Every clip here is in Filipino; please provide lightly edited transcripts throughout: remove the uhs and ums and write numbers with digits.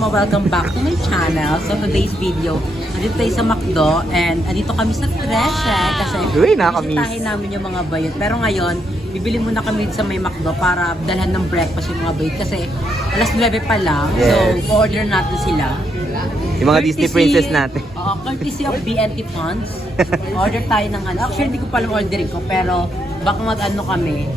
welcome back to my channel. So today's video, andito tayo sa McDo and andito kami sa Treasure kasi bisitahin namin yung mga bayot. Pero ngayon, bibili muna kami sa may McDo para dalhan ng breakfast yung mga bayot kasi alas 9 pa lang. Yes. So order natin sila. Yung mga Disney princess natin. Courtesy of BNT Funds. Order tayo ng ano. Actually, hindi ko pa lang ordering ko pero baka mag-ano kami.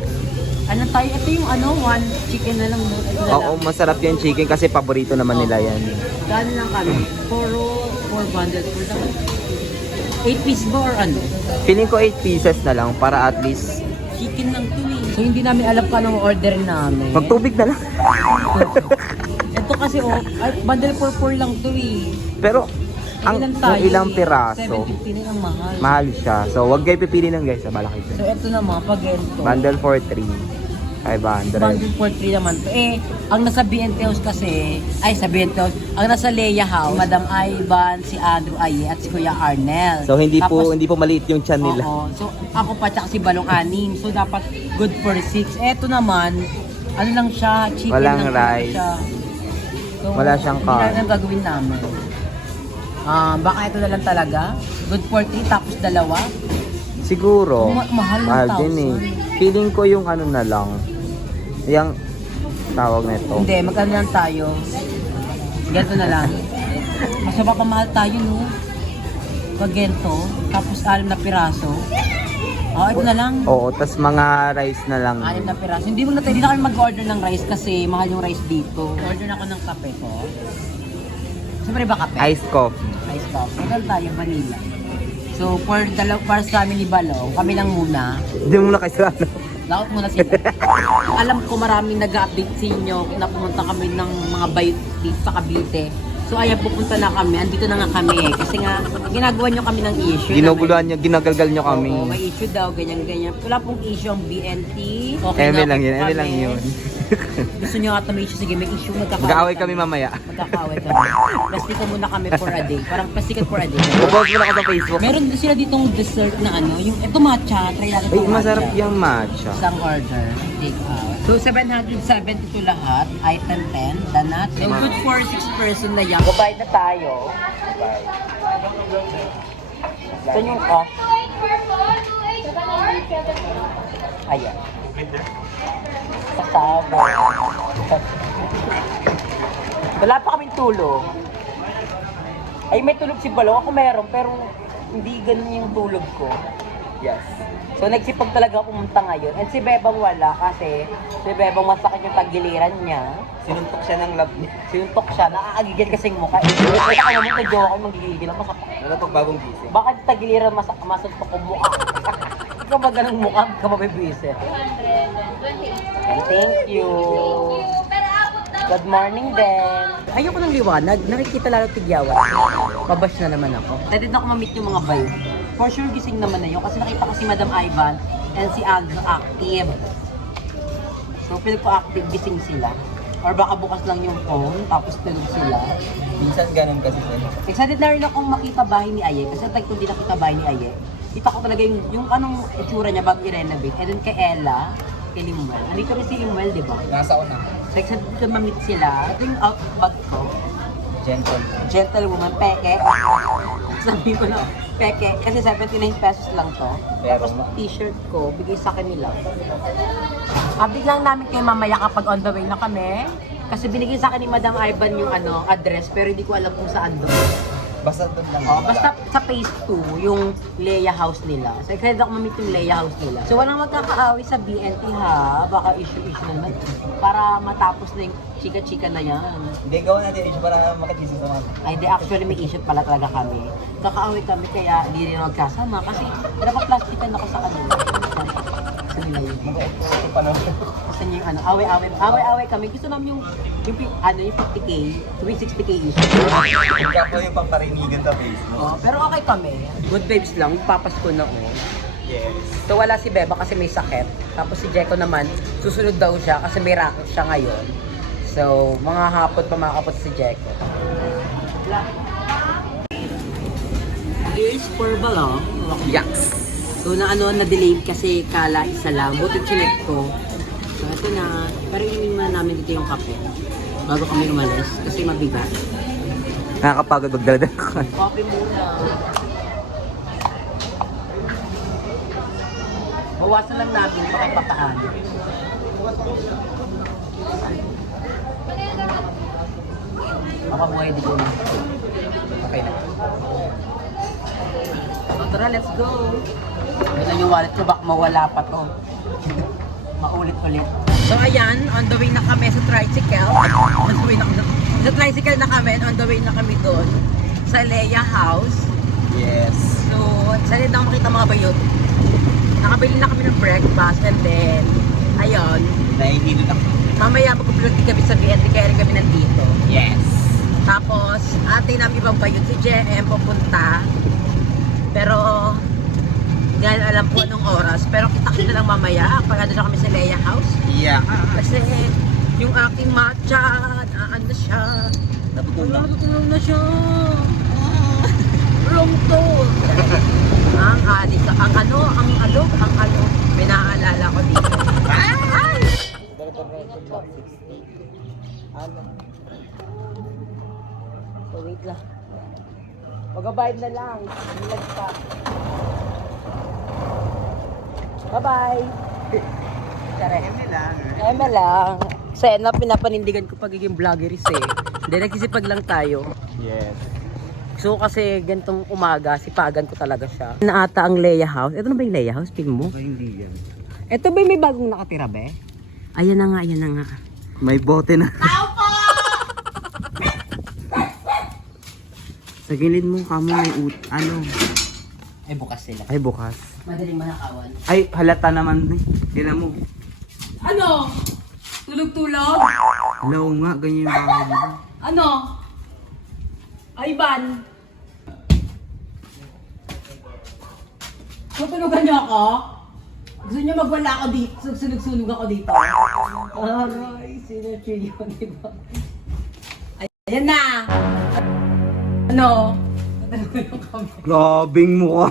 Ano tayo? Ito yung ano, one chicken na lang. Oo, masarap yung chicken kasi paborito naman nila yan. Gano'n lang kami. 4 bundles. 8 pieces ba or ano? Feeling ko 8 pieces na lang para at least Chicken lang to eh. So hindi namin alam kung anong order namin. magtubig na lang. Ito kasi bundle 4 lang to eh. Pero ang Ilan tayo ilang eh? piraso, 750 na yung mahal. mahal siya. So wag kayo pipili ng guys sa malaki So siya. ito naman, pagento. Bundle for 3. 500. Bundle for 3 naman to. Ang nasa BNT House kasi, sa BNT House, ang nasa Leia House, si Madam Ivan, si Andrew Aye, at si Kuya Arnel. So hindi Tapos, po maliit yung chan nila. Oo. So ako pa tsaka si Balong 6. So dapat good for 6. Ito naman, ano lang siya, chicken Walang lang rice. siya. So, Wala siyang hindi carb. na ang gagawin namin. Baka ito na lang talaga. Good for 3 tapos dalawa. Siguro. Mahal ng din eh. Feeling ko yung ano na lang. Yung tawag nito. Hindi, magkano lang tayo. Ganito na lang. Mas mapapamahal tayo, no? Pag ganito, tapos 6 na piraso. Ito na lang. Oo, tas mga rice na lang. 6 na piraso. Hindi na kami mag-order ng rice kasi mahal yung rice dito. Order na ako ng kape ko. Siyempre ba kape? Iced coffee. Ice coffee. Meron tayo, vanilla. So, para sa amin ni Balong, kami lang muna. Hindi mo na kasi ano. Laot muna sila. Alam ko maraming nag-update sa inyo na pumunta kami ng mga bayot dito sa Cavite. So ayan, pupunta na kami. Andito na nga kami kasi nga ginagawa nyo kami ng issue. Ginuguluhan nyo, ginagalgal nyo kami. Oo, may issue daw, ganyan-ganyan. Wala pong issue ang BNT. Okay Eme na lang po yun, eme kami. lang yun. Gusto nyo ata may issue? Sige, may issue. Mag-aaway kami mamaya. Magkakaaway kami. Plastikan muna kami for a day. Parang plastikan for a day. Bubuhos mo na ako sa Facebook. Meron din sila ditong dessert na ano, yung ito matcha. Try natin Ay, itong masarap matcha. yung matcha. Isang order, take out. So, 772 lahat, item 10, danat. So, good for 6 person na yan. Babayad na tayo. Ito yung cost. Ayan. Kasabo. Wala pa kaming tulog. Ay, may tulog si Balong. Ako meron, pero hindi ganun yung tulog ko. Yes. So, nagsipag talaga pumunta ngayon. And si Bebang wala kasi si Bebang masakit yung tagiliran niya. Sinuntok siya ng love niya. Sinuntok siya, nakakagigil kasing mukha. Kaya ako naman nag-joke ako, magigigil ako. Wala pag bagong gising. Baka yung tagiliran masuntok ko mukha. Ikaw ba ganang mukha? Ikaw ba bibisi? 228. And thank you. Good morning din. Ayoko ng liwanag. Nakikita lalo tigyawan. Pabash na naman ako. Ready na ako ma-meet yung mga bayo. For sure gising naman na yun. Kasi nakita ko si Madam Ivan and si Andrew active. So, feel ko active, gising sila. Or baka bukas lang yung phone, tapos tulog sila. Minsan ganun kasi sila. Excited na rin akong makita bahay ni Aye. Kasi tag kung di nakita bahay ni Aye, kita ko talaga yung anong itsura niya bago i-renovate. And then kay Ella, kay Limuel. Nandito rin si Limuel, di ba? Nasa una. So, excited ko ma-meet sila. Ito yung out bag ko. Gentle. Gentlewoman, peke. Sabi ko na, peke. Kasi 79 pesos lang to. Tapos t-shirt ko, bigay sa akin nila. Update lang namin kayo mamaya kapag on the way na kami. Kasi binigay sa akin ni Madam Ivan yung address, pero hindi ko alam kung saan doon. Basta doon lang. Basta sa phase 2, yung Leia House nila. So, excited ako ma-meet yung Leia House nila. So, walang magkakaaway sa BNT ha. Baka issue-issue na naman. Para matapos na yung chika-chika na yan. Hindi, gawin natin issue para makikising sa mga. Ay, di, actually may issue pala talaga kami. Kakaaway kami kaya hindi rin magkasama. Kasi napaplastikan ako sa kanila. Sa nila yun. Ito pa naman. Gusto niyo yung away-away kami. Gusto namin yung 50k, 60k issue. Ikaw yung pamparinigan sa Facebook. Pero okay kami. Good vibes lang. Papasko na oh. Yes. So wala si Beba kasi may sakit. Tapos si Jeko naman, susunod daw siya kasi may racket siya ngayon. So, mga hapon pa makakapot si Jeko. Here's for Balong. Yes. So na-delay kasi kala isa lang. Buti chinek ko. So ito na. Pero inumin namin dito yung kape. bago kami umalis kasi mabigat. Nakakapagod magdala-dala ka. Coffee muna. Bawasan lang namin pakipataan. Makabuhay dito na. Okay na. So tara, let's go. Yan lang yung wallet ko, baka mawala pa to. Maulit-ulit. So ayan, on the way na kami sa tricycle. Sa tricycle na kami, and on the way na kami doon sa Leia House. Yes. So, sanay na ako makita mga bayot. Nakabili na kami ng breakfast and then, ayun, Nahihilo na. mamaya mag-vlog din kami sa BNT kaya rin kami nandito. Yes. Tapos, ate namin ibang bayot, si JM pupunta. Pero, hindi namin alam po anong oras. Pero kita-kita lang mamaya pag na kami sa Leia House. Yeah. Kasi, yung aking matcha, ano siya. Natutulong na siya. Lungtod. ang alog, may naaalala ko dito. Ay! So wait lang. Mag-abide na lang. Bilag pa. Bye-bye. Tara. Eme lang. Kasi na pinapanindigan ko pagiging vloggeris eh. Hindi, nagsisipag lang tayo. Yes. So kasi gantong umaga, sipagan ko talaga siya. Naata ang Leia House. Ito na ba yung Leia House? Tingin mo? Hindi yan. Ito ba yung may bagong nakatira be? Ayan na nga, ayan na nga. May bote na. Tao po! Sa gilid mo kamo may ano. Ay bukas sila. Ay bukas. Madaling manakawan. Ay halata naman. Tingnan mo. Ano? Tulog-tulog? Hello nga, ganyan yung bahay nila. Ano? Ay, Ban. Tutulugan niyo ako? Gusto niyo magwala ako dito? Sunog-sunog ako dito? Aray, sino yun, di ba? Ayan na! Ano? Tutulugan niyo kami. Grabing mukha.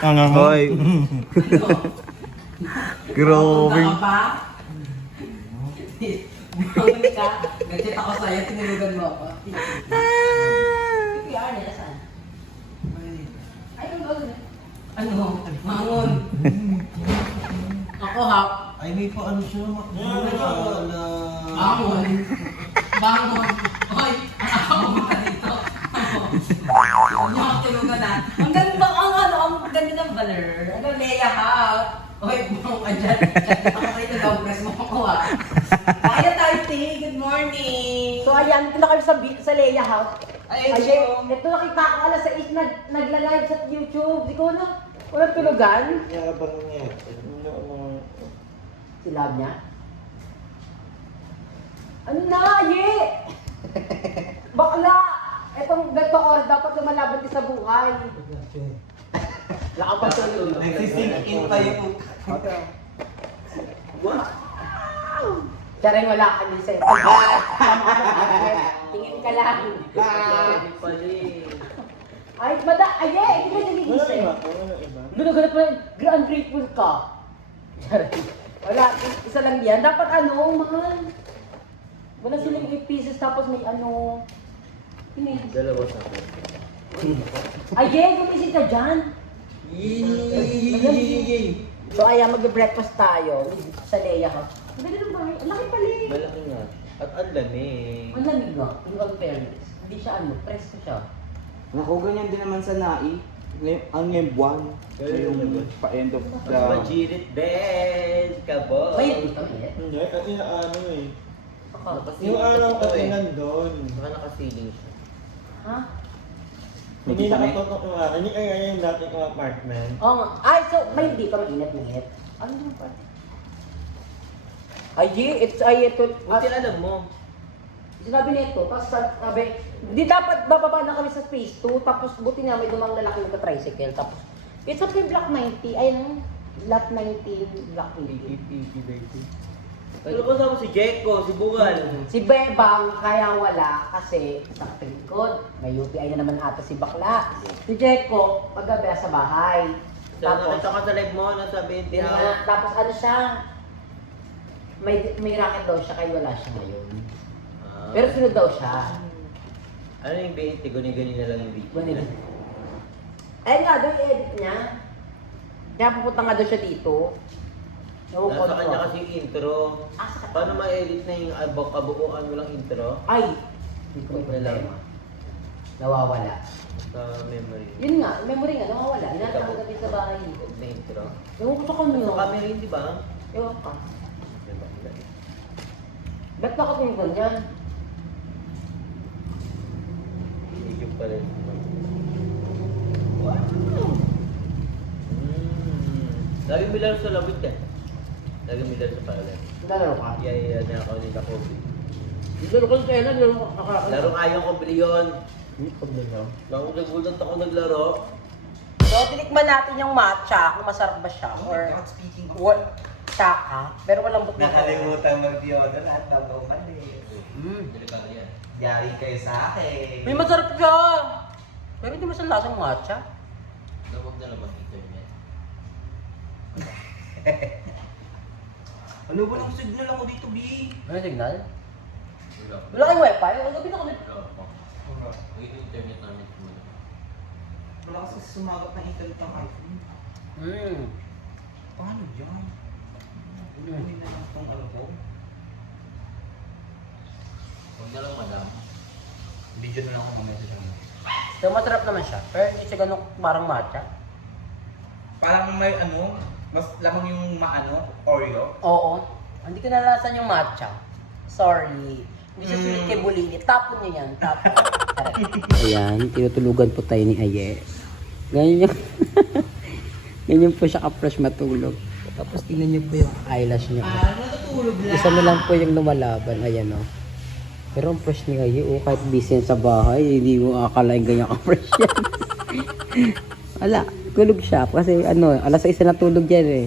Hoy. Grabe. Punta ka pa? Bangon ka? Gadget ako sa'yo, tinulugan mo ako. PR nila saan? Ay, ano? Mangon. Ako ha? Ay, may pa ano siya, makikita na... Bangon. Bangon. Hoy, ako ba dito? Hindi ako tulugan na. Ang ganda ang ganda ng baler. Ano, Leia House. Hoy, bumang ka dyan. Ako kayo nag-press mo ako ha. Kaya tayo, Tay. Good morning. So ayan, ito na kami sa Leia House. Ayun, ito nakita ko alas 6 nagla-live sa YouTube. Di ko na, walang tulugan. Yabang niya. Si Love niya? Ano na, Aye? Bakla! Etong ganito oras, dapat lumalaban din sa buhay. Laka pa tulog. Nagsisink in tayo po. Charing wala ka din sa'yo. Tingin ka lang. Ay, Aye, hindi ka nagigising. Ganun pa, ungrateful ka. Charing. Wala, isa lang yan. Dapat mahal. Wala silang 8 pieces tapos may Dalawa sa akin. Aye, gumising ka dyan. So ayan, mag-breakfast tayo sa Leia House. Ang ganda ng bahay. Ang laki pala eh. Malaki nga. At ang lamig. Ang lamig nga. In all fairness. Hindi siya presko siya. Naku, ganyan din naman sa nai. Ang ngayong buwan. Yung pa-end of the... Majirit din, kabo. May dito ulit. Hindi, kasi ano eh. Ako. Yung araw kasi eh. nandun. Baka nakasiling siya. Ha? Hindi nakatutok yung araw. Hindi kaya yung dati kong apartment. Oo nga. Ay, so may dito mainit. Ano yung pa? Ito. Buti alam mo. Sinabi nito, tapos sabi, di dapat bababa na kami sa phase 2, tapos buti nga may dumang lalaki ng tricycle, tapos it's up to Block 90, ayun, Lot 19, Block 80. Ano kasama si Jeko, si Bugal? Si Bebang, kaya wala kasi sa likod, may UTI na naman ata si Bakla. Si Jeko, paggabi sa bahay. Nakita ka sa live mo, nasa 20 Yun nga, tapos ano siya, may racket daw siya kaya wala siya ngayon. Pero sunod daw siya. Ano yung 20? Guni-guni na lang yung video. Ganun. Eh nga daw i-edit niya. Kaya pupunta nga daw siya dito. Nasa kanya kasi yung intro. Ah, sa kanya. Paano ma-edit na yung kabuuan mo lang intro? Ay! Hindi ko may problema. Nawawala. Sa memory. Yun nga, memory nga, nawawala. Inatang gabi sa bahay. Na intro. Ewan ko sa kanya. Sa camera yun, di ba? Ewan ka. Ba't nakatingin ko niyan? Yung pala. Wow! Lagi mo laro sa labit eh. Lagi mo laro sa pala. Lalaro ka? Yeah, ako nila Kobe. Laro ko sa kailan, laro ka kakalakan. Laro ayaw ko bili yun. Hindi ko laro. Nagulat ako naglaro. So, tinikman natin yung matcha, kung masarap ba siya. Or, Speaking of... or tsaka, pero walang buto. Nakalimutan mag-deodorant bago umalis. Delikado yan. Yari kayo sa akin. May masarap siya! Pero hindi masarap lasang matcha. Huwag na lang mag-internet. Ano ba ng signal ako dito, B? Ano yung signal? Wala. Wala kayong wifi? Ang gabi na kami. Wala. Yung internet namin. Wala kasi sumagot ng internet ng iPhone. Paano dyan? Ulitin na lang itong ano ko. Huwag na lang madam. Video na lang ako mag-message mo. So, masarap naman siya. Pero hindi siya ganun parang matcha. Parang may ano, mas lamang yung maano, Oreo. Oo. Hindi ko nalasan yung matcha. Sorry. Hindi siya sulit kay Bulili. Tapon niyo yan. Tapon. Ayan, tinutulugan po tayo ni Aye. Ganyan yung... ganyan po siya ka-fresh matulog. Tapos tingnan niyo po yung eyelash niya. Natutulog lang. Isa na lang po yung lumalaban. Ayan o. Pero ang fresh ni Aye, kahit busy yan sa bahay, hindi mo akalain ganyan ka-fresh yan. Wala, tulog siya. Kasi ano, alas 6 na tulog yan eh.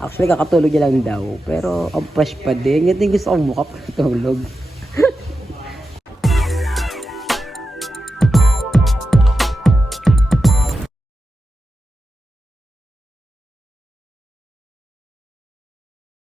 Actually, kakatulog niya lang daw. Pero ang fresh pa din. Ganyan gusto kong mukha pa tulog.